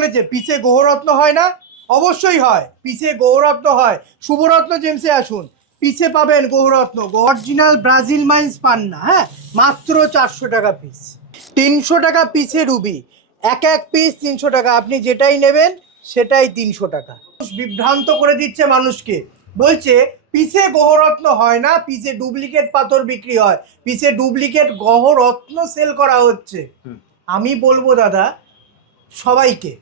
বলেছে পিছে গ্রহরত্ন হয় না? অবশ্যই হয়, পিছে গ্রহরত্ন হয়। শুভরত্ন জেমসে আসুন, পিছে পাবেন গ্রহরত্ন। অরিজিনাল ব্রাজিল মাইন্স পান না, হ্যাঁ, মাত্র 400 টাকা পিস। 300 টাকা পিছে রুবি, এক এক পিস 300 টাকা। আপনি যেটাই নেবেন সেটাই 300 টাকা। বিভ্রান্ত করে দিচ্ছে মানুষকে, বলছে পিছে গ্রহরত্ন হয় না, পিছে ডুপ্লিকেট পাথর বিক্রি হয়, পিছে ডুপ্লিকেট গ্রহরত্ন সেল করা হচ্ছে। আমি বলবো দাদা সবাইকে,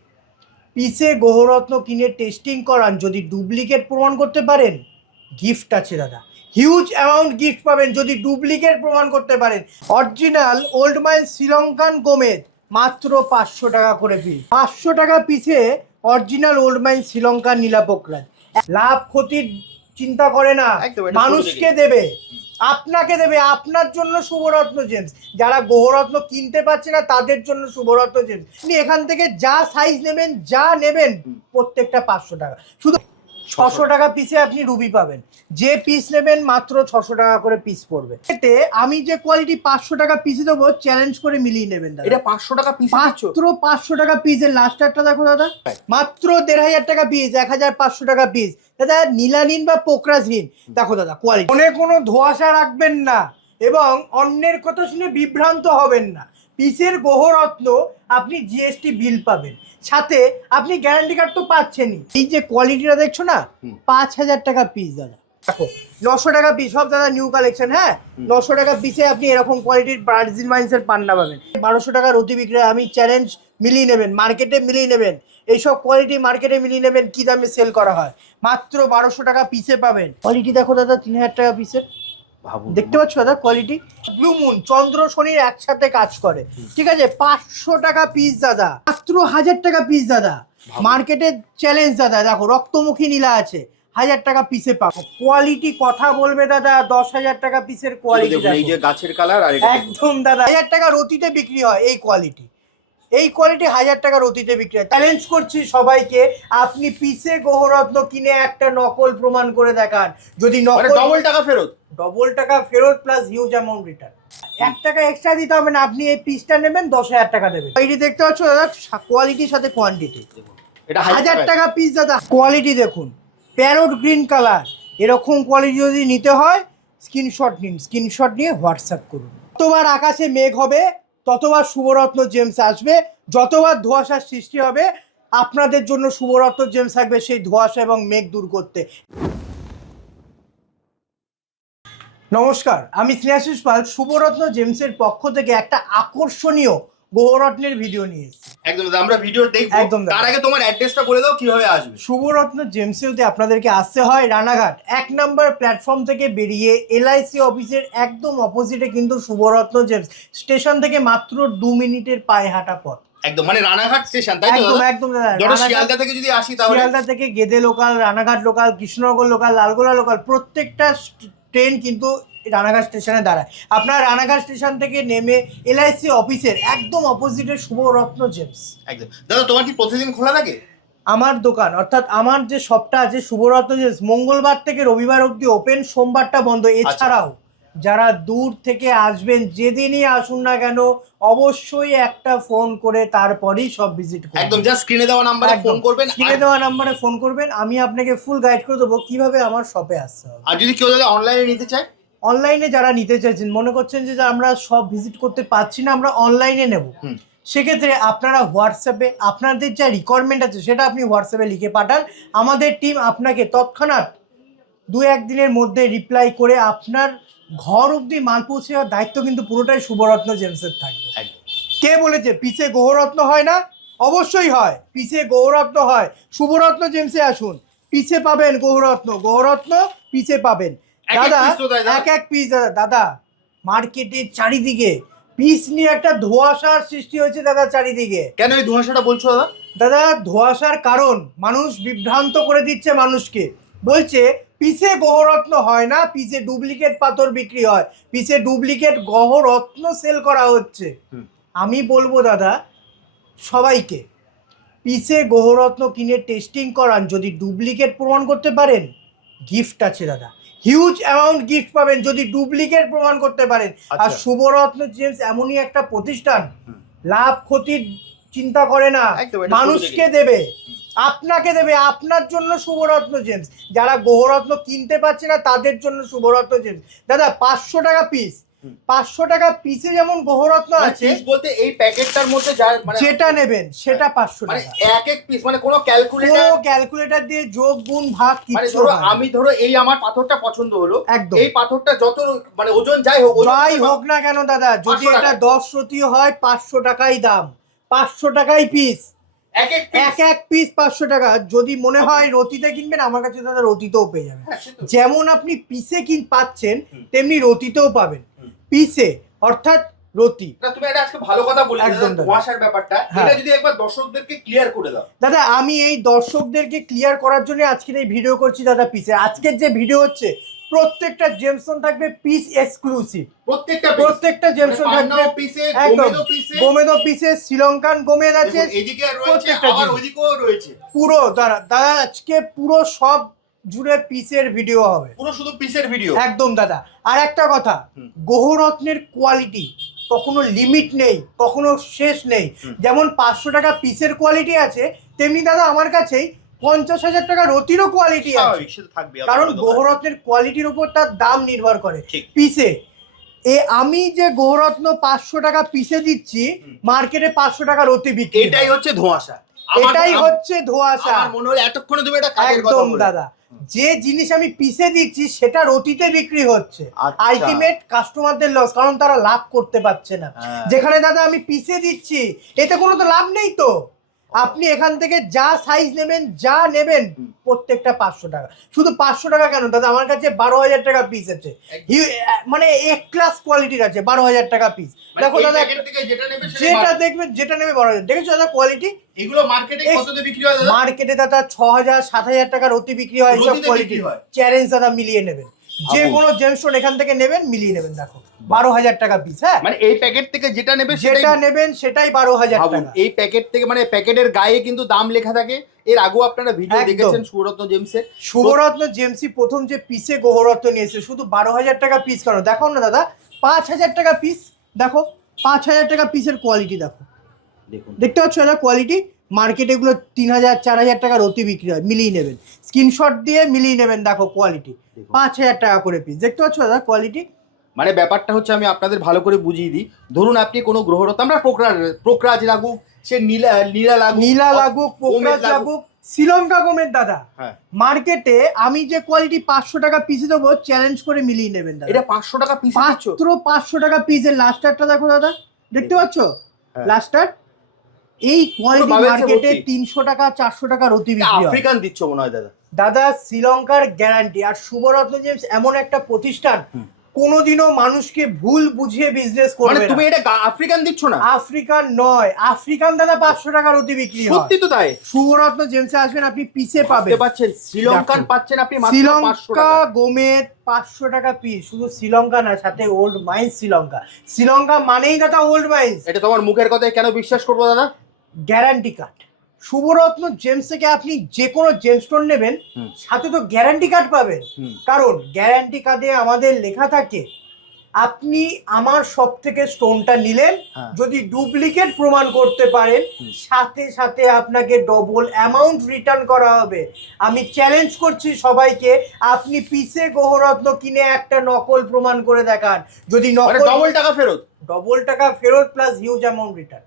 পিছে গ্রহরত্ন কিনে টেস্টিং করান, যদি ডুপ্লিকেট প্রমাণ করতে পারেন গিফট আছে দাদা, হিউজ অ্যামাউন্ট গিফট পাবেন যদি ডুপ্লিকেট প্রমাণ করতে পারেন। অরিজিনাল ওল্ড মাইন শ্রীলঙ্কান গোমেদ মাত্র 500 টাকা করে পিস। 500 টাকা পিছে অরিজিনাল ওল্ড মাইন শ্রীলঙ্কান নীলাপোকরাজ। লাভ ক্ষতির চিন্তা করে না, মানুষকে দেবে, আপনাকে দেবে, আপনার জন্য শুভরত্ন জেমস। যারা গ্রহরত্ন কিনতে পারছে না তাদের জন্য শুভরত্ন জেমস। আপনি এখান থেকে যা সাইজ নেবেন, যা নেবেন প্রত্যেকটা 500 টাকা। শুধু 600 টাকা পিসে আপনি রুবি পাবেন, যে পিস নেবেন মাত্র 600 টাকা করে পিস পড়বে। এতে আমি যে কোয়ালিটি 500 টাকা পিসে দেবো, চ্যালেঞ্জ করে মিলিয়ে নেবেন দাদা। এটা 500 টাকা পিস, মাত্র 500 টাকা পিসের লাস্টারটা দেখো দাদা, মাত্র 1500 টাকা পিস, 1500 টাকা পিস দাদা। নীলা নিন বা পোকরাজ নিন, দেখো দাদা কোয়ালিটি। মনে কোনো ধোঁয়াশা রাখবেন না এবং অন্যের কথা শুনে বিভ্রান্ত হবেন না। পিসের গ্রহরত্ন আপনি জিএসটি বিল পাবেন, সাথে আপনি গ্যারান্টি কার্ড তো পাচ্ছেনই। এই যে কোয়ালিটিটা দেখছো না, 5000 টাকা পিস দাদা। দেখো 900 টাকা পিস, সব দাদা নিউ কালেকশন, হ্যাঁ। 900 টাকা পিসে আপনি এরকম কোয়ালিটির ব্রাজিল মাইন্সের পান্না পাবেন। 1200 টাকার অতি বিক্রয়, আমি চ্যালেঞ্জ মিলিয়ে নেবেন, মার্কেটে মিলিয়ে নেবেন, এইসব কোয়ালিটি মার্কেটে মিলিয়ে নেবেন কি দামে সেল করা হয়, মাত্র 1200 টাকা পিসে পাবেন। কোয়ালিটি দেখো দাদা, 3000 টাকা পিসের। দেখতে পাচ্ছ দাদা কোয়ালিটি, ব্লু মুন চন্দ্র শনির একসাথে কাজ করে, ঠিক আছে। 500 টাকা পিস দাদা, মাত্র 1000 টাকা পিস দাদা। মার্কেটের চ্যালেঞ্জ দাদা, দেখো রক্তমুখী নীলা আছে, 1000 টাকা পিসে পাবো। কোয়ালিটি কথা বলবে দাদা, 10,000 টাকা পিসের কোয়ালিটি। এই যে গাছের কালার, আর একদম দাদা 1000 টাকার অতিতে বিক্রি হয় এই কোয়ালিটি। এই কোয়ালিটি 1000 টাকার অতিতে বিক্রি হয়। চ্যালেঞ্জ করছি সবাইকে, আপনি পিসে গ্রহরত্ন কিনে একটা নকল প্রমাণ করে দেখান। যদি নকল, ডবল টাকা ফেরত, ডবল টাকা ফেরত প্লাস হিউজ অ্যামাউন্ট রিটার্ন। 1 টাকা এক্সট্রা দিতে হবে না, আপনি এই পিসটা নেবেন 10,000 টাকা দেবেন। কোয়ালিটি দেখতে পাচ্ছ দাদা, কোয়ালিটির সাথে কোয়ান্টিটি। এটা 1000 টাকা পিস দাদা। কোয়ালিটি দেখুন, প্যারোট গ্রিন কালার, এরকম কোয়ালিটি যদি নিতে হয় স্ক্রিনশট নিন, স্ক্রিনশট নিয়ে হোয়াটসঅ্যাপ করুন। যতবার আকাশে মেঘ হবে ততবার শুভরত্ন জেমস আসবে, যতবার ধোঁয়াশার সৃষ্টি হবে আপনাদের জন্য শুভরত্ন জেমস থাকবে সেই ধোঁয়াশা এবং মেঘ দূর করতে। নমস্কার, আমি স্নেহাশিস পাল শুভরত্ন জেমসের পক্ষ থেকে একটা আকর্ষণীয় গ্রহরত্নের ভিডিও নিয়ে এসেছি। একদম আমরা ভিডিও দেখব, একদম। তার আগে তোমার অ্যাড্রেসটা বলে দাও কিভাবে আসবে। শুভরত্ন জেমসে যদি আপনাদেরকে আসতে হয়, রানাঘাট 1 নম্বর প্ল্যাটফর্ম থেকে বেরিয়ে এলআইসি অফিসের একদম অপোজিটে কিন্তু শুভরত্ন জেমস। স্টেশন থেকে মাত্র 2 মিনিটের পায়ে হাঁটা পথ। একদম মানে রানাঘাট স্টেশন, তাই তো? একদম একদম দাদা। শিয়ালদা থেকে যদি আসি তাহলে শিয়ালদা থেকে Gede local, Ranaghat local, Krishnanagar local, Lalgola local, প্রত্যেকটা ট্রেন কিন্তু রানাঘাট স্টেশনে দাঁড়ায়। আপনার রানাঘাট স্টেশন থেকে নেমে এলআইসি অফিসের একদম অপোজিটে শুভরত্ন জেমস। একদম। দাদা তোমার কি প্রতিদিন খোলা থাকে? আমার দোকান অর্থাৎ আমার যে শপটা আছে শুভরত্ন জেমস, মঙ্গলবার থেকে রবিবার অবধি ওপেন, সোমবারটা বন্ধ। এছাড়াও যারা দূর থেকে আসবেন, যেদিনই আসুন না কেন অবশ্যই একটা ফোন করে তারপরেই সব ভিজিট করবেন। একদম, জাস্ট স্ক্রিনে দেওয়া নাম্বারে ফোন করবেন, স্ক্রিনে দেওয়া নাম্বারে ফোন করবেন, আমি আপনাকে ফুল গাইড করে দেবো কিভাবে আমার শপে আসতে হবে। আর যদি কেউ অনলাইনে নিতে চায়, অনলাইনে যারা নিতে চাইছেন, মনে করছেন যে আমরা সব ভিজিট করতে পারছি না, আমরা অনলাইনে নেব, সেক্ষেত্রে আপনারা হোয়াটসঅ্যাপে আপনাদের যা রিকোয়ারমেন্ট আছে সেটা আপনি হোয়াটসঅ্যাপে লিখে পাঠান। আমাদের টিম আপনাকে তৎক্ষণাৎ 2-1 দিনের মধ্যে রিপ্লাই করে আপনার ঘর অবধি মাল পৌঁছে দেওয়ার দায়িত্ব কিন্তু পুরোটাই শুভরত্ন জেমসের থাকবে। কে বলেছে পিছে গ্রহরত্ন হয় না? অবশ্যই হয়, পিছে গ্রহরত্ন হয়। শুভরত্ন জেমসে আসুন, পিছে পাবেন গ্রহরত্ন, গ্রহরত্ন পিছে পাবেন দাদা। এক এক পিস দাদা। দাদা মার্কেটের চারিদিকে পিস নিয়ে একটা ধোঁয়াশার সৃষ্টি হয়েছে দাদা চারিদিকে। কেন এই ধোঁয়াশাটা বলছো দাদা? দাদা ধোঁয়াশার কারণ মানুষ বিভ্রান্ত করে দিচ্ছে মানুষকে, বলছে পিসে গ্রহরত্ন হয় না, পিসে ডুপ্লিকেট পাথর বিক্রি হয়, পিসে ডুপ্লিকেট গ্রহরত্ন সেল করা হচ্ছে। আমি বলবো দাদা সবাইকে, পিসে গ্রহরত্ন কিনে টেস্টিং করান, যদি ডুপ্লিকেট প্রমাণ করতে পারেন গিফট আছে দাদা, হিউজ অ্যামাউন্ট গিফট পাবেন যদি ডুপ্লিকেট প্রমাণ করতে পারেন। আর শুভরত্ন জেমস এমনই একটা প্রতিষ্ঠান, লাভ ক্ষতির চিন্তা করে না, একদম, এটা মানুষকে শুরু দেবে, আপনাকে দেবে, আপনার জন্য শুভরত্ন জেমস। যারা গ্রহরত্ন কিনতে পারছে না তাদের জন্য শুভরত্ন জেমস। দাদা 500 টাকা পিস, 500 টাকা পিসে যেমন গ্রহরত্ন আছে, পিস বলতে এই প্যাকেটটার মধ্যে যা মানে যেটা নেবেন সেটা 500 মানে টাকা। এক এক পিস মানে কোনো কোনো ক্যালকুলেটর ক্যালকুলেটর দিয়ে যোগ গুণ ভাগ মানে কিচ্ছু ধরো হয় না। আমি ধরো এই আমার পাথরটা পছন্দ হলো, একদম। এই পাথরটা যত মানে ওজন যাই হোক যাই হোক না কেন দাদা, যদি 500 এটা টাকা। 10 রতি হয় 500 টাকাই দাম, 500 টাকাই পিস, এক এক পিস। এক এক পিস 500 টাকা। যদি মনে হয় রতিতে কিনবেন, আমার কাছে দাদা রতিতেও পেয়ে যাবেন। হ্যাঁ, সে তো। যেমন আপনি পিসে পাচ্ছেন হুম। তেমনি রতিতেও পাবেন। হুম। পিসে অর্থাৎ রতি। না তুমি এটা আজকে ভালো কথা বললে, একদম দাদা, দাদা। ধোঁয়াশার ব্যাপারটা হ্যাঁ। এটা যদি একবার দর্শকদেরকে ক্লিয়ার করে দাও। দাদা আমি এই দর্শকদেরকে ক্লিয়ার করার জন্য আজকের এই ভিডিও করছি দাদা। পিসে আজকের যে ভিডিও হচ্ছে প্রত্যেকটা জেমসন থাকবে পিস এক্সক্লুসিভ, প্রত্যেকটা জেমসন থাকবে পিসে, একদম গোমেদো পিসে, গোমেদো পিসে, শ্রীলঙ্কান গোমেদ আছে, দেখুন, এদিকে রয়েছে প্রত্যেকটা আবার জিনিস। ওইদিকেও রয়েছে, পুরো দাদা দাদা আজকে পুরো সব জুড়ে পিসের ভিডিও হবে, পুরো শুধু পিসের ভিডিও। একদম দাদা। আর একটা কথা, গ্রহরত্নের কোয়ালিটি কখনো লিমিট নেই, কখনো শেষ নেই। যেমন 500 টাকা পিসের কোয়ালিটি আছে, তেমনি দাদা আমার কাছেই 50,000 টাকা রতিরও কোয়ালিটি আছে। স্বাভাবিক, সেটা থাকবে, কারণ গ্রহরত্নের কোয়ালিটির উপর তার দাম নির্ভর করে ঠিক। পিসে। আমি যে গ্রহরত্ন 500 টাকা পিসে দিচ্ছি, মার্কেটে 500 টাকা রতি বিক্রি হয়। এটাই হচ্ছে ধোঁয়াশা। এটাই হচ্ছে ধোঁয়াশা। আমার মনে হলো এতক্ষণে তুমি এটা কাজের কথা একদম বলে। দাদা, যে জিনিস আমি পিসে দিচ্ছি সেটা রতিতে বিক্রি হচ্ছে। আচ্ছা। আলটিমেট কাস্টমারদের লস, কারণ তারা লাভ করতে পারছে না। হ্যাঁ। যেখানে দাদা আমি পিসে দিচ্ছি, এতে কোনো তো লাভ নেই তো। আপনি এখান থেকে যা সাইজ নেবেন, যা নেবেন, প্রত্যেকটা 500 টাকা। শুধু 500 টাকা কেন দাদা, আমার কাছে 12,000 টাকা পিস আছে, মানে এক ক্লাস কোয়ালিটির আছে, 12,000 টাকা পিস। মানে দেখো এই দাদা, প্যাকেট থেকে যেটা নেবে যেটা দেখবেন, যেটা নেবে 12,000। দেখেছো দাদা কোয়ালিটি? এগুলো মার্কেটে কততে বিক্রি হয় দাদা? মার্কেটে দাদা 6,000 7,000 টাকা রতি বিক্রি হয়। এইসব রতিতে কোয়ালিটি বিক্রি হয়। চ্যালেঞ্জ দাদা মিলিয়ে নেবেন, যে কোনো জেমস্টোন এখান থেকে নেবেন, মিলিয়ে নেবেন। দেখো 12,000 টাকা পিস। হ্যাঁ, মানে এই প্যাকেট থেকে যেটা নেবে যেটা নেবেন সেটাই 12,000 ভাবুন, টাকা। এই প্যাকেট থেকে মানে প্যাকেটের গায়ে কিন্তু দাম লেখা থাকে। এর আগেও আপনারা ভিডিও একদম। দেখেছেন শুভরত্ন জেমসের। শুভরত্ন জেমসি প্রথম যে পিসে গ্রহরত্ন নিয়েছে, শুধু 12,000 টাকা পিস কেন, দেখো না দাদা 5,000 টাকা পিস। দেখো 5,000 টাকা পিসের কোয়ালিটি দেখো, দেখুন, দেখতে পাচ্ছ দাদা কোয়ালিটি। মার্কেটে এগুলো 3,000 4,000 টাকা রতি বিক্রি হয়, মিলিয়ে নেবেন, স্ক্রিনশট দিয়ে মিলিয়ে নেবেন। দেখো কোয়ালিটি 5,000 টাকা করে পিস, দেখতে পাচ্ছ দাদা কোয়ালিটি। মানে ব্যাপারটা হচ্ছে, আমি আপনাদের ভালো করে বুঝিয়ে দিই। ধরুন আপনি কোনো গ্রহরত্ন, আমরা পোকরাজ লাগুক, সে নীলা লাগুক, পোকরাজ লাগুক, শ্রীলঙ্কা গোমের দাদা, হ্যাঁ, মার্কেটে আমি যে কোয়ালিটি 500 টাকা পিসে দেবো, চ্যালেঞ্জ করে মিলিয়ে নেবেন দাদা। এটা 500 টাকা পিস, মাত্র 500 টাকা পিসের লাস্টারটা দেখো দাদা, দেখতে পাচ্ছ লাস্টার। এই কোয়ালিটি মার্কেটে 300 টাকা 400 টাকা রতি বিক্রি হয়। আফ্রিকান দিচ্ছ মনে হয় দাদা। দাদা শ্রীলঙ্কার গ্যারান্টি। আর শুভরত্ন জেমস এমন একটা প্রতিষ্ঠান, কোনোদিনও মানুষকে ভুল বুঝিয়ে বিজনেস করবে মানে না। তুমি এটা আফ্রিকান দিচ্ছ না? আফ্রিকান নয়, আফ্রিকান দাদা 500 টাকা রতি বিক্রি হয়। সত্যি তো তাই। শুভরত্ন জেমসে আসবেন, আপনি পিসে পাবেন। বুঝতে পাচ্ছেন, শ্রীলঙ্কান পাচ্ছেন আপনি মাত্র 500 শ্রীলঙ্কা টাকা। গোমেদ 500 টাকা পিস। শুধু শ্রীলঙ্কা না, সাথে ওল্ড মাইন্স শ্রীলঙ্কা। শ্রীলঙ্কা মানেই দাদা ওল্ড মাইন্স। এটা তোমার মুখের কথায় কেন বিশ্বাস করবো দাদা? Guarantee card. শুভরত্ন জেমস থেকে আপনি যে কোনো জেমস্টোন নেবেন, সাথে তো গ্যারান্টি কার্ড পাবেন। কারণ গ্যারান্টি কার্ডে আমাদের লেখা থাকে, আপনি আমার সব থেকে স্টোনটা নিলেন, যদি ডুপ্লিকেট প্রমাণ করতে পারেন, সাথে সাথে আপনাকে ডবল অ্যামাউন্ট রিটার্ন করা হবে। আমি চ্যালেঞ্জ করছি সবাইকে, আপনি পিসে গ্রহরত্ন কিনে একটা নকল প্রমাণ করে দেখান, যদি নকল, ডবল টাকা ফেরত, ডবল টাকা ফেরত প্লাস হিউজ অ্যামাউন্ট রিটার্ন।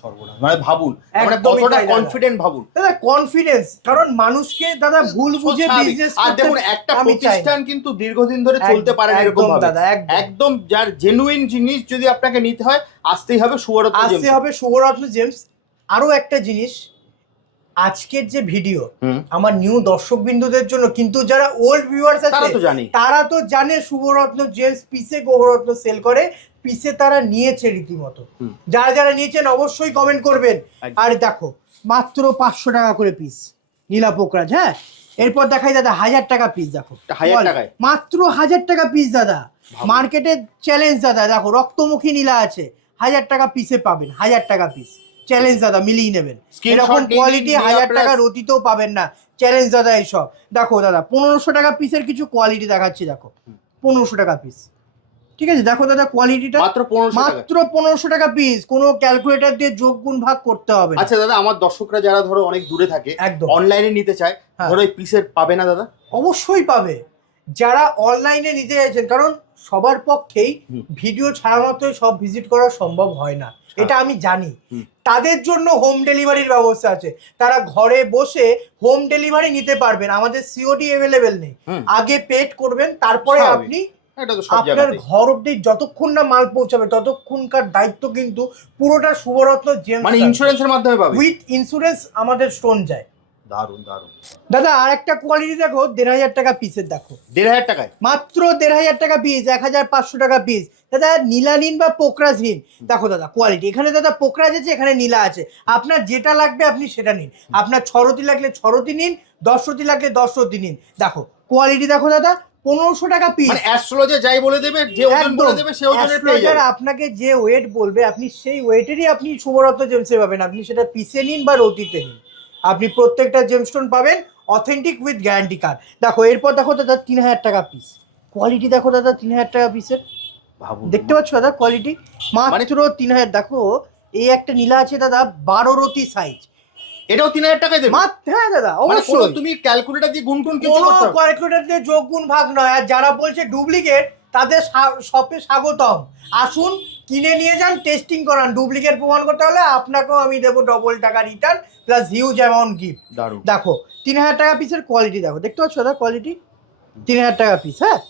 সর্বনাশ, মানে ভাবুন মানে কতটা কনফিডেন্ট, ভাবুন দাদা কনফিডেন্স। কারণ মানুষকে দাদা ভুল বুঝে বিজনেস আর দেখুন, একটা প্রতিষ্ঠান কিন্তু দীর্ঘদিন ধরে চলতে পারে এরকম ভাবে। দাদা একদম যার জেনুইন জিনিস যদি আপনাকে নিতে হয়, আসতেই হবে শুভরত্ন জেমস, আসতে হবে শুভরত্ন জেমস। আরো একটা জিনিস, আজকের যে ভিডিও আমার নিউ দর্শক বিন্দুদের জন্য, কিন্তু যারা ওল্ড ভিউয়ার্স আছে তারা তো জানে শুভরত্ন জেমস পিসে গ্রহরত্ন সেল করে, পিসে তারা নিয়েছে রীতিমতো। যারা যারা নিয়েছেন অবশ্যই কমেন্ট করবেন। আর দেখো মাত্র 500 টাকা করে পিস নীলা পোকরাজ। হ্যাঁ, এরপর দেখাই দাদা 1000 টাকা পিস। দেখো 1000 টাকায় মাত্র 1000 টাকা পিস দাদা, মার্কেটে চ্যালেঞ্জ দাদা। দেখো রক্তমুখী নীলা আছে, 1000 টাকা পিসে পাবেন, 1000 টাকা পিস চ্যালেঞ্জ দাদা, মিলিয়ে নেবেন। এরকম কোয়ালিটি 1000 টাকা রতিতেও পাবেন না, চ্যালেঞ্জ দাদা এইসব। দেখো দাদা 1500 টাকা পিসের কিছু কোয়ালিটি দেখাচ্ছি, দেখো 1500 টাকা পিস, ঠিক আছে, দেখো দাদা কোয়ালিটিটা মাত্র 1500 টাকা। মাত্র 1500 টাকা পিস, কোনো ক্যালকুলেটর দিয়ে যোগ গুণ ভাগ করতে হবে না। আচ্ছা দাদা, আমার দর্শকরা যারা ধরো অনেক দূরে থাকে, একদম অনলাইনে নিতে চায়, হ্যাঁ। ধরো এই পিসের পাবে না দাদা? অবশ্যই পাবে। যারা অনলাইনে নিতে চাইছেন, কারণ সবার পক্ষেই ভিডিও ছাড়া মাত্রই সব ভিজিট করা সম্ভব হয় না, এটা আমি জানি। তাদের জন্য হোম ডেলিভারির ব্যবস্থা আছে, তারা ঘরে বসে হোম ডেলিভারি নিতে পারবেন। আমাদের সিওডি অ্যাভেলেবেল নেই, আগে পেড করবেন, তারপরে আপনি আপনার ঘর অব্দি যতক্ষণ না মাল পৌঁছাবে ততক্ষণকার দায়িত্ব কিন্তু পুরোটা শুভরত্ন জেমস, মানে ইন্স্যুরেন্সের মাধ্যমে পাবে, উইথ ইন্স্যুরেন্স আমাদের স্টোন যায়। দারুন দারুন দাদা আর একটা কোয়ালিটি দেখো, 1500 টাকা পিসের, দেখো 1500 টাকায়, মাত্র 1500 টাকা পিস, 1500 টাকা পিস। দাদা নীলা নিন বা পোকরাজ নিন, দেখো দাদা কোয়ালিটি, এখানে দাদা পোকরাজ আছে, এখানে নীলা আছে, আপনার যেটা লাগবে আপনি সেটা নিন। আপনার ছরতি লাগলে ছরতি নিন, 10 রতি লাগলে 10 রতি নিন। দেখো কোয়ালিটি দেখো দাদা, 1500 টাকা পিস। মানে অ্যাস্ট্রোলজার যাই বলে দেবে, যে ওজন বলে দেবে সেই ওজনের পেয়ে যাবে। আপনাকে যে ওয়েট বলবে আপনি সেই ওয়েটেরই আপনি শুভরত্ন জেমসে পাবেন, আপনি সেটা পিসে নিন বা রতিতে নিন, আপনি প্রত্যেকটা জেমস্টোন পাবেন অথেন্টিক উইথ গ্যারান্টি কার্ড। দেখো এরপর দেখো দাদা 3000 টাকা পিস, কোয়ালিটি দেখো দাদা 3000 টাকা পিসের, দেখতে পাচ্ছ দাদা কোয়ালিটি মাত্র 3000। দেখো এই একটা নীলা আছে দাদা 12 রতি সাইজ, এটাও 3000 টাকায় দেবে মাত্র। হ্যাঁ দাদা মানে অবশ্যই, তুমি ক্যালকুলেটর দিয়ে গুণ কিছু কোনো করতে হবে, ক্যালকুলেটর দিয়ে যোগ গুণ ভাগ নয়। আর যারা বলছে ডুপ্লিকেট, তাদের শপে স্বাগতম, আসুন কিনে নিয়ে যান, টেস্টিং করান। ডুপ্লিকেট প্রমাণ করতে হলে আপনাকেও আমি দেবো ডবল টাকা return plus huge amount gift. দারুণ। দেখো 3000 টাকা পিসের কোয়ালিটি দেখো, দেখতে পাচ্ছ দাদা কোয়ালিটি 3000 টাকা পিস। হ্যাঁ,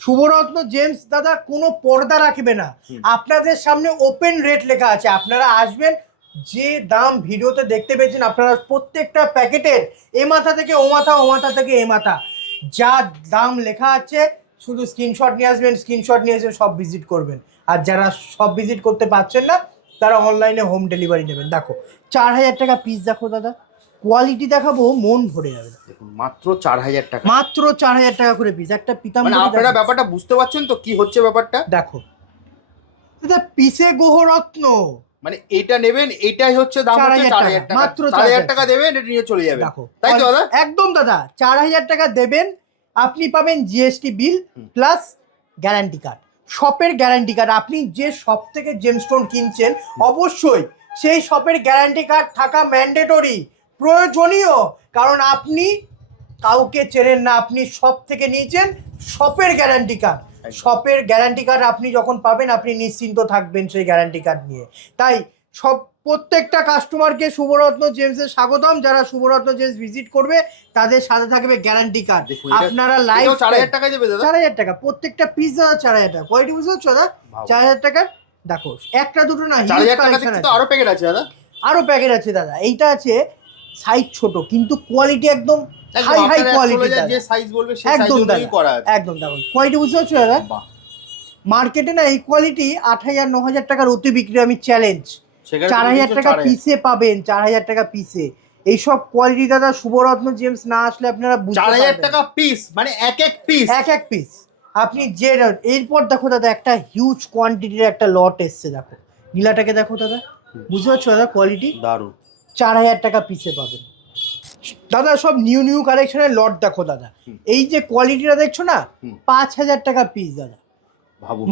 শুভরত্ন জেমস দাদা কোনো পর্দা রাখবে না, আপনাদের সামনে ওপেন রেট লেখা আছে, আপনারা আসবেন, যে দাম ভিডিওতে দেখতে পেয়েছেন আপনারা প্রত্যেকটা প্যাকেটের এ মাথা থেকে ও মাথা, ও মাথা থেকে এ মাথা, যা দাম লেখা আছে শুধু স্ক্রিনশট নিয়ে আসবেন, স্ক্রিনশট নিয়ে এসে সব ভিজিট করবেন। আর যারা সব ভিজিট করতে পারছেন না তারা অনলাইনে হোম ডেলিভারি নেবেন। দেখো 4000 টাকা পিস, দেখো দাদা কোয়ালিটি দেখাবো, মন ভরে যাবে। দেখুন মাত্র 4000 টাকা, মাত্র 4000 টাকা করে পিস, একটা পিতাম্বরী। মানে আপনারা ব্যাপারটা বুঝতে পারছেন তো কি হচ্ছে ব্যাপারটা? দেখো দাদা পিসে গ্রহরত্ন, মানে এটা নেবেন, এটাই হচ্ছে দাম হচ্ছে 4000 টাকা, মাত্র 4000 টাকা দেবেন, এটা নিয়ে চলে যাবেন। দেখো তাই তো দাদা? একদম দাদা 4000 টাকা দেবেন, আপনি পাবেন GST bill plus guarantee card, শপের গ্যারান্টি কার্ড। আপনি যে শপ থেকে জেমস্টোন কিনছেন অবশ্যই সেই শপের গ্যারান্টি কার্ড থাকা ম্যান্ডেটরি, প্রয়োজনীয়, কারণ আপনি কাউকে চেনেন না, আপনি শপ থেকে নিয়েছেন, শপের গ্যারান্টি কার্ড, শপের গ্যারান্টি কার্ড আপনি যখন পাবেন আপনি নিশ্চিন্ত থাকবেন সেই গ্যারান্টি কার্ড নিয়ে। তাই সব প্রত্যেকটা কাস্টমারকে শুভরত্ন জেমসের স্বাগতম, যারা শুভরত্ন জেমস ভিজিট করবে তাদের সাথে থাকবে গ্যারান্টি কার্ড। আপনারা লাইভ 4000 টাকা দেবে দাদা, 4000 টাকা প্রত্যেকটা পিস দাদা, 4000 টাকা কোয়ালিটি বুঝতে পারছো দাদা, 4000 টাকার। দেখো একটা দুটো না, 4000 টাকা তো আরো প্যাকেট আছে দাদা, আরো প্যাকেট আছে দাদা। এইটা আছে সাইজ ছোট কিন্তু কোয়ালিটি একদম হাই হাই কোয়ালিটি, যে সাইজ বলবে সেই সাইজ অনুযায়ী করা আছে, একদম। দেখুন কোয়ালিটি বুঝতে পারছো দাদা, মার্কেটে না এই কোয়ালিটি 8000 9000 টাকার অতি বিক্রি, আমি চ্যালেঞ্জ 4000 টাকা পিসে পাবেন, 4000 টাকা পিসে এইসব কোয়ালিটি দাদা। শুভরত্ন জেমস না আসলে আপনারা বুঝতে পারবেন 4000 টাকা পিস মানে এক এক পিস আপনি যে। এরপর দেখো দাদা একটা হিউজ কোয়ান্টিটির একটা লট এসছে, দেখো নীলাটাকে দেখো দাদা, বুঝতে পারছো দাদা কোয়ালিটি দারুণ, 4000 টাকা পিসে পাবেন দাদা। সব নিউ কালেকশনের লট দেখো দাদা, এই যে কোয়ালিটিটা দেখছো না 5000 টাকা পিস দাদা,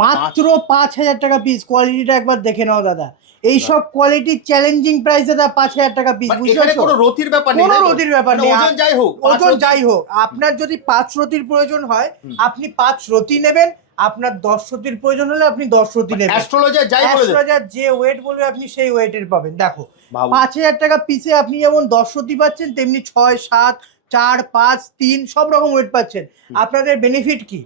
মাত্র 5000 টাকা পিস। কোয়ালিটিটা একবার দেখে নাও দাদা, এইসব কোয়ালিটি চ্যালেঞ্জিং প্রাইস দাদা, 5000 টাকা পিস। এখানে কোনো রতির ব্যাপার নেই, কোনো রতির ব্যাপার নেই, ওজন যাই হোক, ওজন যাই হোক। আপনার যদি 5 রতির প্রয়োজন হয় আপনি 5 রতি নেবেন, আপনার 10 রতির প্রয়োজন হলে আপনি 10 রতি নেবেন। অ্যাস্ট্রোলজার যাই বলে, অ্যাস্ট্রোলজার যে ওয়েট বলবে আপনি সেই ওয়েটের পাবেন। দেখো 5000 টাকা পিসে আপনি যেমন 10 রতি পাচ্ছেন, তেমনি 6 7 4 5 3 সব রকম ওয়েট পাচ্ছেন। আপনাদের বেনিফিট কি,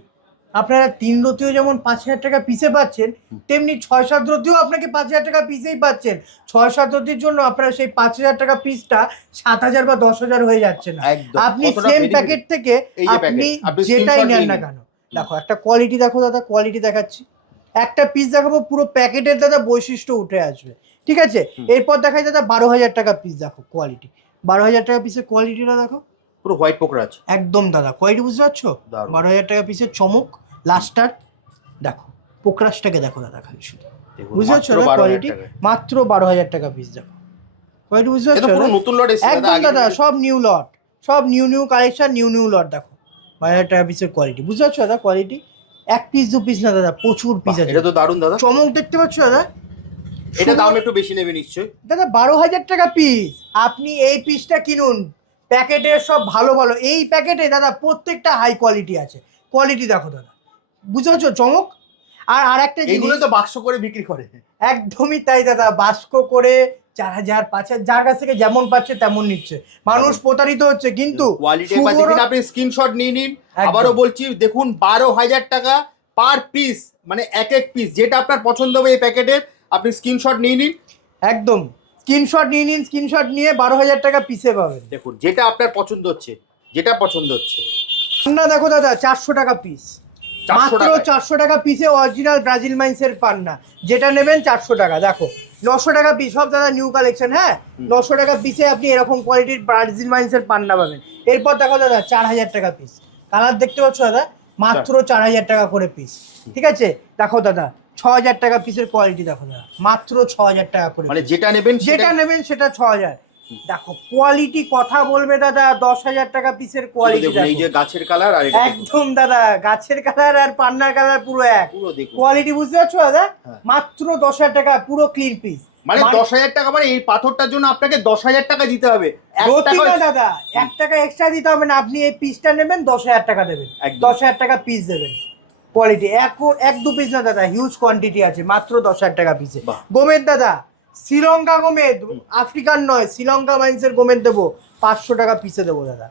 আপনারা 3 রতিও যেমন 5000 টাকা পিসে পাচ্ছেন, তেমনি 6 7 রতিও আপনাকে 5000 টাকা পিসেই পাচ্ছেন। 6 7 রতির জন্য আপনারা সেই 5000 টাকা পিসটা 7000 বা 10000 হয়ে যাচ্ছে না। আপনি সেম প্যাকেট থেকে আপনি যেটাই নেন না কেন, দেখো একটা কোয়ালিটি দেখো দাদা, কোয়ালিটি দেখাচ্ছি, একটা পিস দেখাবো পুরো প্যাকেটের দাদা বৈশিষ্ট্য উঠে আসবে, ঠিক আছে। এরপর দেখাই দাদা 12000 টাকা পিস, দেখো কোয়ালিটি 12000 টাকা পিসের কোয়ালিটিটা দেখো, পুরো হোয়াইট পোকরাজ একদম দাদা। কোয়ালিটি বুঝতে পারছো, 12000 টাকা পিসের চমক লাস্টার। দেখো পোকরাজটাকে দেখো দাদা, খালি শুধু বুঝতে পারছো না কোয়ালিটি, মাত্র 12000 টাকা পিস। দেখো কোয়ালিটি বুঝতে পারছো, নতুন লট এসেছে একদম দাদা, সব নিউ লট, সব নিউ কালেকশন, নিউ লট। দেখো 12000 টাকা পিসের কোয়ালিটি বুঝতে পারছো দাদা কোয়ালিটি। এক পিস দু পিস না দাদা, প্রচুর পিস আছে। এটা তো দারুণ দাদা, চমক দেখতে পাচ্ছ দাদা? এটা দাম একটু বেশি নেবে নিশ্চয়ই দাদা 12,000 টাকা পিস। আপনি এই পিসটা কিনুন, প্যাকেটের সব ভালো ভালো, এই প্যাকেটে দাদা প্রত্যেকটা হাই কোয়ালিটি আছে। কোয়ালিটি দেখো দাদা, বুঝতে পারছো চমক? আর একটা এগুলো জিনিস, তো বাক্স করে বিক্রি করে। একদমই তাই দাদা, বাস্ক করে 4,000 5,000, যার কাছ থেকে যেমন পাচ্ছে তেমন নিচ্ছে, মানুষ প্রতারিত হচ্ছে। কিন্তু কোয়ালিটি একবার দেখুন, আপনি স্ক্রিনশট নিয়ে নিন। একদম। আবারও বলছি দেখুন, 12,000 টাকা পার পিস, মানে এক এক পিস যেটা আপনার পছন্দ হবে এই প্যাকেটের, আপনি স্ক্রিনশট নিয়ে নিন। একদম স্ক্রিনশট নিয়ে নিন, স্ক্রিনশট নিয়ে 12,000 টাকা পিসে পাবেন। দেখুন যেটা আপনার পছন্দ হচ্ছে, যেটা পছন্দ হচ্ছে। পান্না দেখো দাদা 400 টাকা পিস, 400 মাত্র টাকায়। 400 টাকা পিসে অরিজিনাল ব্রাজিল মাইন্সের পান্না, যেটা নেবেন 400 টাকা। দেখো 900 টাকা পিস, সব দাদা নিউ কালেকশন। হ্যাঁ, 900 টাকা পিসে আপনি এরকম কোয়ালিটির ব্রাজিল মাইন্সের পান্না পাবেন। এরপর দেখো দাদা 4,000 টাকা পিস, কালার দেখতে পাচ্ছ দাদা, মাত্র 4,000 টাকা করে পিস। ঠিক আছে, দেখো দাদা 6,000 টাকা পিসের কোয়ালিটি দেখো দাদা, মাত্র 6,000 টাকা করে। মানে যেটা নেবেন যেটা নেবেন সেটা 6,000। দেখো কোয়ালিটি কথা বলবে দাদা, 10,000 টাকা পিসের কোয়ালিটি। এই যে গাছের কালার, আর এটা একদম দাদা গাছের কালার আর পান্নার কালার পুরো এক। পুরো দেখুন কোয়ালিটি বুঝতে পারছো দাদা? মাত্র 10,000 টাকা পুরো ক্লিন পিস। মানে 10,000 টাকা, মানে এই পাথরটার জন্য আপনাকে 10,000 টাকা দিতে হবে। রতি না দাদা, 1 টাকা এক্সট্রা দিতে হবে না, আপনি এই পিসটা নেবেন 10,000 টাকা দেবেন, 10,000 টাকা পিস দেবেন। কোয়ালিটি এক দু পিস না দাদা, হিউজ কোয়ান্টিটি আছে, মাত্র 10,000 টাকা পিসে। গোমেদ দাদা, শ্রীলঙ্কা গোমেদ, আফ্রিকান নয়, শ্রীলঙ্কা মাইন্সের গোমেদ দেবো 500 টাকা পিসে দেবো দাদা।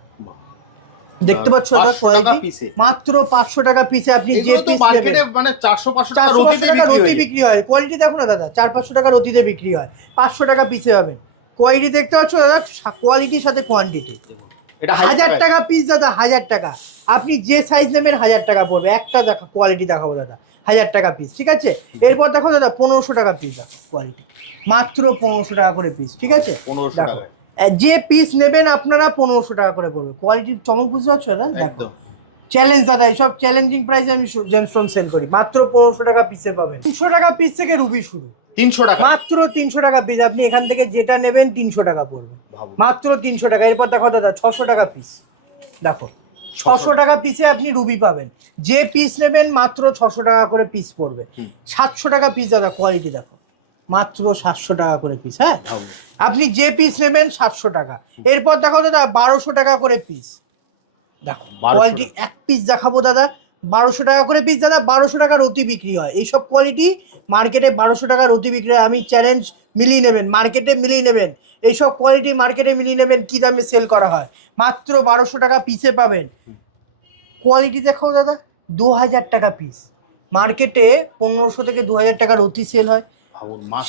দেখতে পাচ্ছ দাদা কোয়ালিটি, মাত্র 500 টাকা পিসে আপনি যে পিস মার্কেটে মানে 400-500 টাকা রতি বিক্রি হয়। কোয়ালিটি দেখো না দাদা, 400-500 টাকা রতিতে বিক্রি হয়, 500 টাকা পিসে পাবেন। কোয়ালিটি দেখতে পাচ্ছ দাদা, কোয়ালিটির সাথে কোয়ান্টিটি। এটা 1000 টাকা পিস দাদা, 1000 টাকা। আপনি যে সাইজ নেবেন 1000 টাকা পড়বে। একটা দেখো কোয়ালিটি দেখাবো দাদা, 1000 টাকা পিস। ঠিক আছে, এরপর দেখো দাদা 1,500 টাকা পিস, দেখো কোয়ালিটি মাত্র 1,500 টাকা করে পিস। ঠিক আছে, 1,500 টাকা যে পিস নেবেন আপনারা 1,500 টাকা করে পড়বে। কোয়ালিটির চমক বুঝতে পারছো দাদা? দেখো চ্যালেঞ্জ দাদা, এইসব চ্যালেঞ্জিং প্রাইসে আমি জেমস্টোন সেল করি, মাত্র 1,500 টাকা পিসে পাবেন। 300 টাকা পিস থেকে রুবি শুরু, 300 টাকা, মাত্র 300 টাকা পিস। আপনি এখান থেকে যেটা নেবেন 300 টাকা পড়বে, মাত্র 300 টাকা। এরপর দেখো দাদা 600 টাকা পিস, দেখো 600 টাকা পিসে আপনি রুবি পাবেন। যে পিস নেবেন মাত্র 600 টাকা করে পিস পড়বে। 700 টাকা পিস দাদা, কোয়ালিটি দেখো, মাত্র 700 টাকা করে পিস। হ্যাঁ, আপনি যে পিস নেবেন 700 টাকা। এরপর দেখো দাদা 1,200 টাকা করে পিস, দেখো কোয়ালিটি। এক পিস দেখাবো দাদা 1,200 টাকা করে পিস। দাদা 1,200 টাকা রতি বিক্রি হয়, এইসব কোয়ালিটি মার্কেটে 1,200 টাকা রতি বিক্রি হয়। আমি চ্যালেঞ্জ, মিলিয়ে নেবেন, মার্কেটে মিলিয়ে নেবেন, এইসব কোয়ালিটি মার্কেটে মিলিয়ে নেবেন কি দামে সেল করা হয়, মাত্র 1,200 টাকা পিসে পাবেন। কোয়ালিটি দেখো দাদা, 2,000 টাকা পিস, মার্কেটে 1,500 থেকে 2,000 টাকা রতি সেল হয়।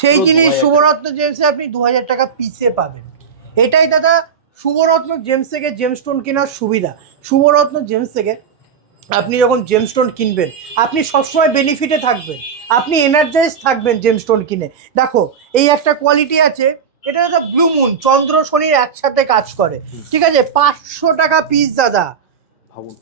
সেই জিনিস শুভরত্ন জেমসে আপনি 2,000 টাকা পিসে পাবেন। এটাই দাদা শুভরত্ন জেমস থেকে জেমস্টোন কেনার সুবিধা। শুভরত্ন জেমস থেকে আপনি যখন জেমস্টোন কিনবেন, আপনি সবসময় বেনিফিটে থাকবেন, আপনি এনার্জাইজ থাকবেন জেমস্টোন কিনে। দেখো এই একটা কোয়ালিটি আছে, এটা দাদা ব্লু মুন, চন্দ্র শনির একসাথে কাজ করে। ঠিক আছে, 500 টাকা পিস দাদা,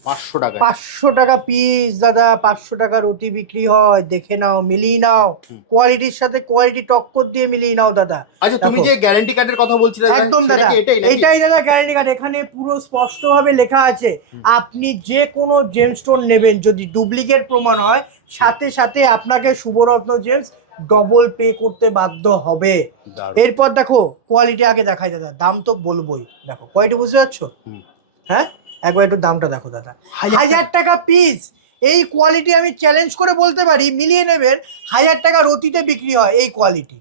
500 টাকা, 500 টাকা পিস দাদা, 500 টাকা রতি বিক্রি হয়। দেখে নাও, মিলিয়ে নাও, কোয়ালিটির সাথে কোয়ালিটি টক্কর দিয়ে মিলিয়ে নাও দাদা। আচ্ছা তুমি যে গ্যারান্টি কার্ডের কথা বলছিলে, একদম দাদা, এটাই দাদা গ্যারান্টি কার্ড। এখানে পুরো স্পষ্টভাবে লেখা আছে, আপনি যে কোনো জেমস্টোন নেবেন যদি ডুপ্লিকেট প্রমাণ হয়, সাথে সাথে আপনাকে শুভরত্ন জেমস ডবল পে করতে বাধ্য হবে। এরপর দেখো কোয়ালিটি আগে দেখাই দাদা, দাম তো বলবোই। দেখো কোয়ালিটি বুঝতে পারছো? হ্যাঁ, একবার একটু দামটা দেখো দাদা, 1,000 টাকা পিস। এই কোয়ালিটি আমি চ্যালেঞ্জ করে বলতে পারি, মিলিয়ে নেবেন, 1,000 টাকা রতিতে বিক্রি হয় এই কোয়ালিটি।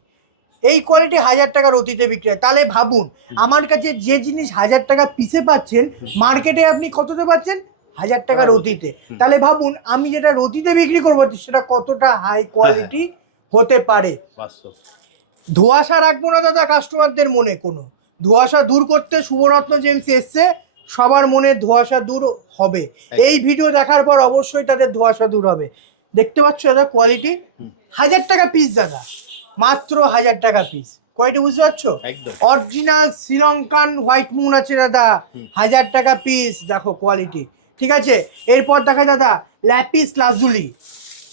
এই কোয়ালিটি 1,000 টাকা রতিতে বিক্রি হয়। তাহলে ভাবুন, আমার কাছে যে জিনিস 1,000 টাকা পিসে পাচ্ছেন, মার্কেটে আপনি কততে পাচ্ছেন? 1,000 টাকা রতিতে। তাহলে ভাবুন আমি যেটা রতিতে বিক্রি করবো সেটা কতটা হাই কোয়ালিটি হতে পারে। ধোঁয়াশা রাখবো না দাদা কাস্টমারদের মনে, কোনো ধোঁয়াশা দূর করতে শুভরত্ন জেমস এসছে, সবার মনে ধোঁয়াশা দূর হবে। এই ভিডিও দেখার পর অবশ্যই তাদের ধোঁয়াশা দূর হবে। দেখতে পাচ্ছ দাদা কোয়ালিটি, 1,000 টাকা পিস দাদা, মাত্র 1,000 টাকা পিস। কোয়ালিটি বুঝতে পারছো? অরিজিনাল শ্রীলঙ্কান হোয়াইট মুন আছে দাদা, 1,000 টাকা পিস। দেখো কোয়ালিটি, ঠিক আছে। এরপর দেখা দাদা ল্যাপিস লাজুলি,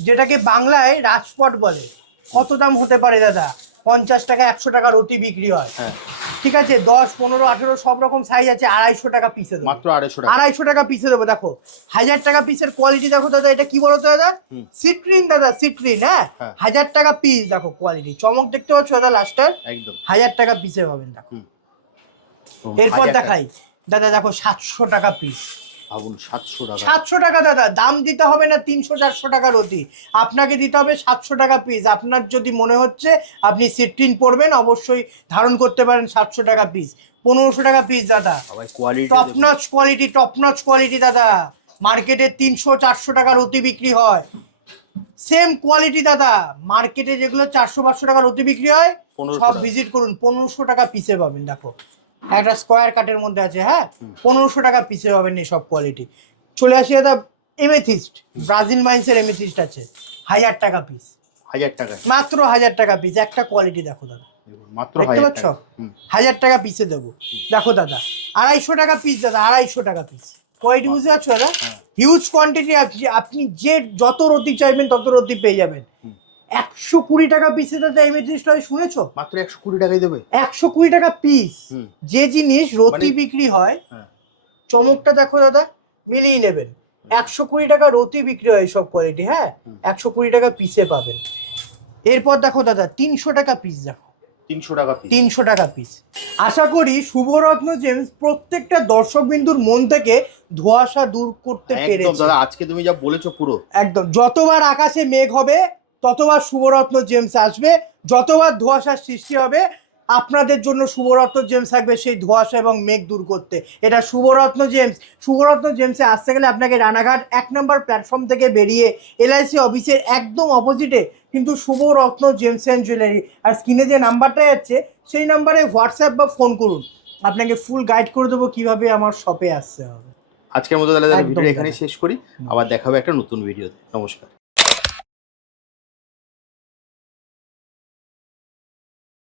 যেটাকে বাংলায় রাজপট বলে। কত দাম হতে পারে দাদা? 50 টাকা 100 টাকা রতি বিক্রি হয়। ঠিক আছে 10, 15, 18 সব রকম সাইজ আছে, 250 টাকা পিসে দেবো। মাত্র 250 টাকা। 250 টাকা পিসে দেবো। দেখো 1000 টাকা পিসের কোয়ালিটি দেখো দাদা, এটা কি বলো তো দাদা? সিট্রিন দাদা, সিট্রিন। হ্যাঁ, 1000 টাকা পিস। দেখো কোয়ালিটি, চমক দেখতে পাচ্ছ দাদা লাস্টার? একদম 1000 টাকা পিসে পাবেন। দেখো এরপর দেখাই দাদা, দেখো 700 টাকা পিস। ভাবুন 700 টাকা। 700 টাকা দাদা, দাম দিতে হবে না 300-400 টাকার অতি, আপনাকে দিতে হবে 700 টাকা পিস। আপনার যদি মনে হচ্ছে আপনি সিট্রিন পরবেন, অবশ্যই ধারণ করতে পারেন 700 টাকা পিস। 1500 টাকা পিস দাদা, top notch quality, top notch quality দাদা। মার্কেটে 300-400 টাকার অতি বিক্রি হয়, সেম কোয়ালিটি দাদা। মার্কেটে যেগুলো 400-500 টাকার অতি বিক্রি হয়, সব ভিজিট করুন, 1500 টাকা পিসে পাবেন। দেখো একটা স্কোয়ার কাটের মধ্যে আছে, হ্যাঁ 1500 টাকা পিসে পাবেন এই সব কোয়ালিটি। চলে আসি দাদা এমেথিস্ট, ব্রাজিল মাইন্সের এমেথিস্ট আছে 1000 টাকা পিস। 1000 টাকা, মাত্র 1000 টাকা পিস। একটা কোয়ালিটি দেখো দাদা, মাত্র দেখতে পাচ্ছ? 1000 টাকা পিসে দেবো। দেখো দাদা 250 টাকা পিস দাদা, 250 টাকা পিস। কোয়ালিটি বুঝতে পারছো দাদা? হিউজ কোয়ান্টিটি আছে, আপনি যে যত রতি চাইবেন তত রতি পেয়ে যাবেন। 120 টাকা পিসে দাদা এমেথিস্ট হয়, শুনেছো? মাত্র 120 টাকাই দেবে। 120 টাকা পিস। যে জিনিস রতি বিক্রি হয়, চমকটা দেখো দাদা, মিলিয়ে নেবেন। 120 টাকা রতি বিক্রি হয় সব কোয়ালিটি। হ্যাঁ 120 টাকা পিসে পাবেন। এরপর দেখো দাদা 300 টাকা পিস। দেখো 300 টাকা পিস। 300 টাকা পিস। আশা করি শুভরত্ন জেমস প্রত্যেকটা দর্শক বিন্দুর মন থেকে ধোঁয়াশা দূর করতে পেরেছে। একদম দাদা, আজকে তুমি যা বলেছো পুরো একদম। যতবার আকাশে মেঘ হবে ততবার শুভরত্ন জেমস আসবে, যতবার ধোঁয়াশার সৃষ্টি হবে আপনাদের জন্য শুভরত্ন জেমস থাকবে সেই ধোঁয়াশা এবং মেঘ দূর করতে। এটা শুভরত্ন জেমস। শুভরত্ন জেমসে আসতে গেলে আপনাকে রানাঘাট 1 নম্বর প্ল্যাটফর্ম থেকে বেরিয়ে LIC অফিসের একদম অপোজিটে কিন্তু শুভরত্ন জেমস অ্যান্ড জুয়েলারি, আর স্ক্রিনে যে নাম্বারটা যাচ্ছে সেই নাম্বারে হোয়াটসঅ্যাপ বা ফোন করুন, আপনাকে ফুল গাইড করে দেবো কিভাবে আমার শপে আসতে হবে। আজকের মতো তাহলে ভিডিও এখানেই শেষ করি, আবার দেখা হবে একটা নতুন ভিডিওতে। নমস্কার।